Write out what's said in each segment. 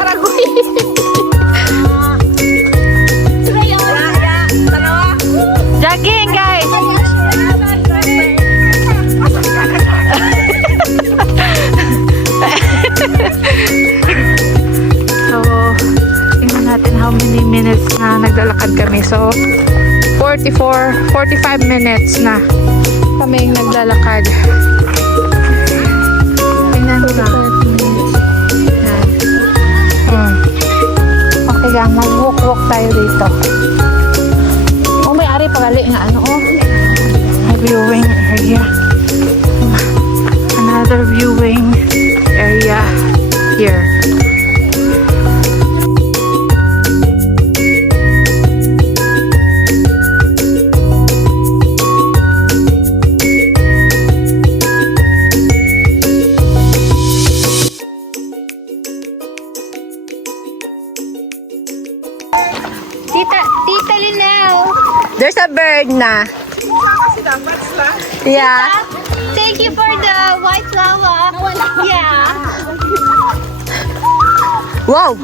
Aragoy. Jogging, guys. So, tingnan natin how many minutes na naglalakad kami. So, 45 minutes na kami naglalakad. Tingnan mo na. Okay lang, mag-walk-walk tayo dito. Oh, may ari pagali nga ano, oh. May viewing area. Another viewing area here. Tita Linel. There's a bird na. Yeah. Thank you for the white flower. Yeah. Wow!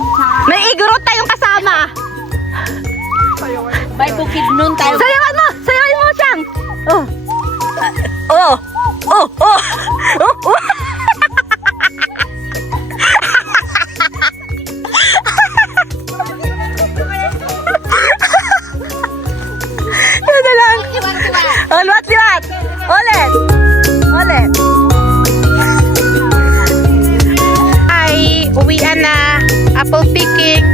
May igurot tayong kasama. May bukid nun tayo. Sayawan mo! Sayawan mo siyang! Oh! Oh! Oh! Oh! Oh! Oh! Yan na lang! Oh, liwat! Ulit! Ulit! Ay, uwian na. Apple picking.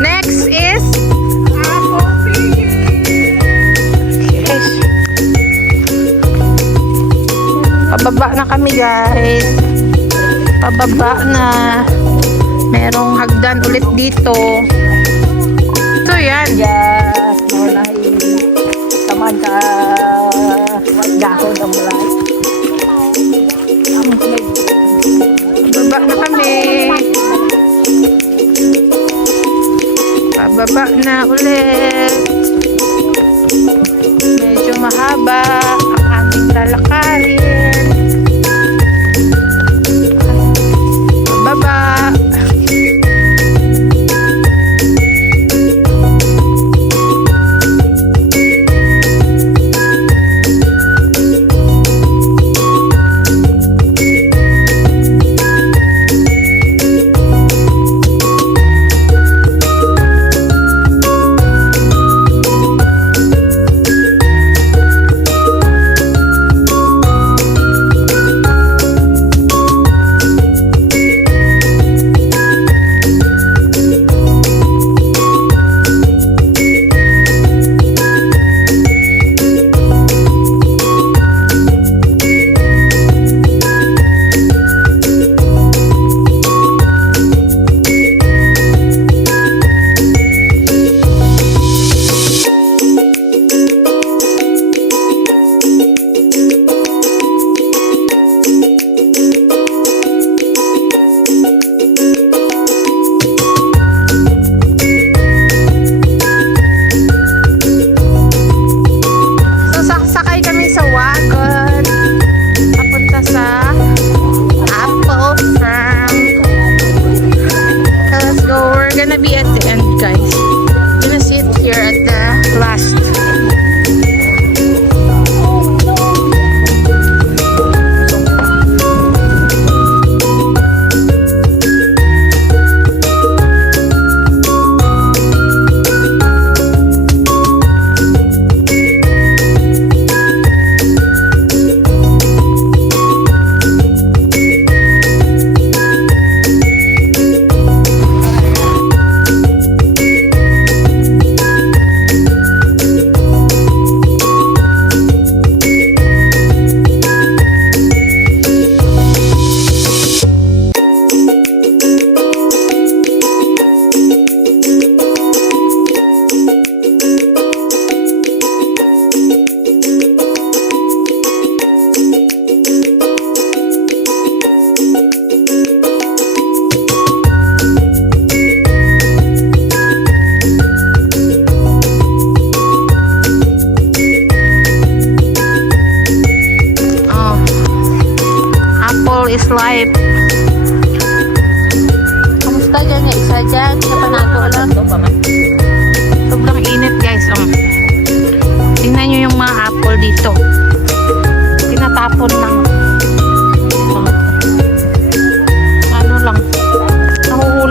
Next is apple picking. Yes. Pababa na kami, guys. Pababa na. Merong hagdan ulit dito. So, yan. Yes, mulai taman ka dahon ang mulai. Pababa na kami. Pababa na ulit. Medyo mahaba ang aming lalakarin. Pababa.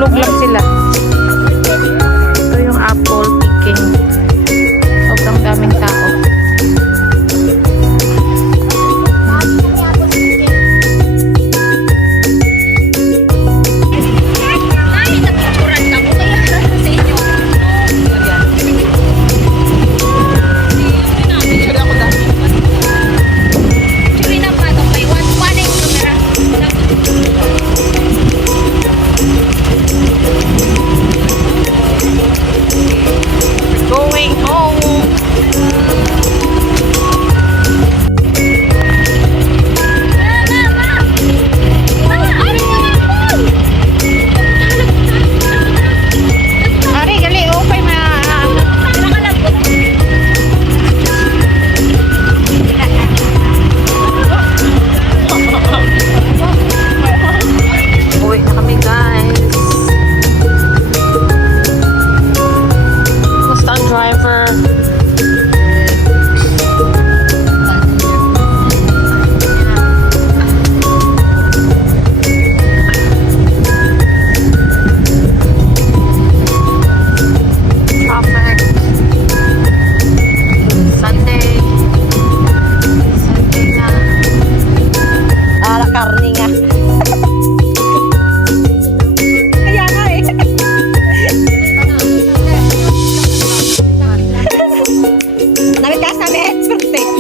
Natutulog lang sila. Ito yung apple picking. Sobrang daming tao. Ay, napicturan ka mo. Kaya sa inyo. Churi na pa ito. May one na yung camera. Going home. Ari, gali, okay na. Uwi na kami, guys. Kumusta ang driver? Traffic. Sunday. Sunday na. Ala, karni nga. Kaya nga eh. Namit namin. Perfect.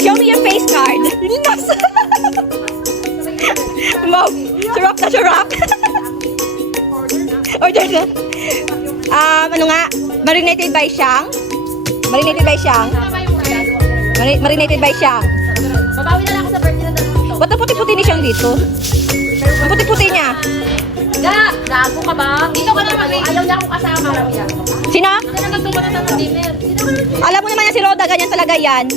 Show me your face card. Linas. Wow. Surap na surap. Order na. Ano nga? Marinated by Shang. Marinated by Shang. Marinated by Shang. Babawi na lang ako sa birthday ng dalawang to. Ba't ang puti-puti ni Shang dito? Ang puti-puti niya. Gago ka ba? Dito ka na ayaw niya akong kasama. Sino? Dito na magtumunod ng dinner. Alam mo naman yan si Roda, ganyan talaga yan.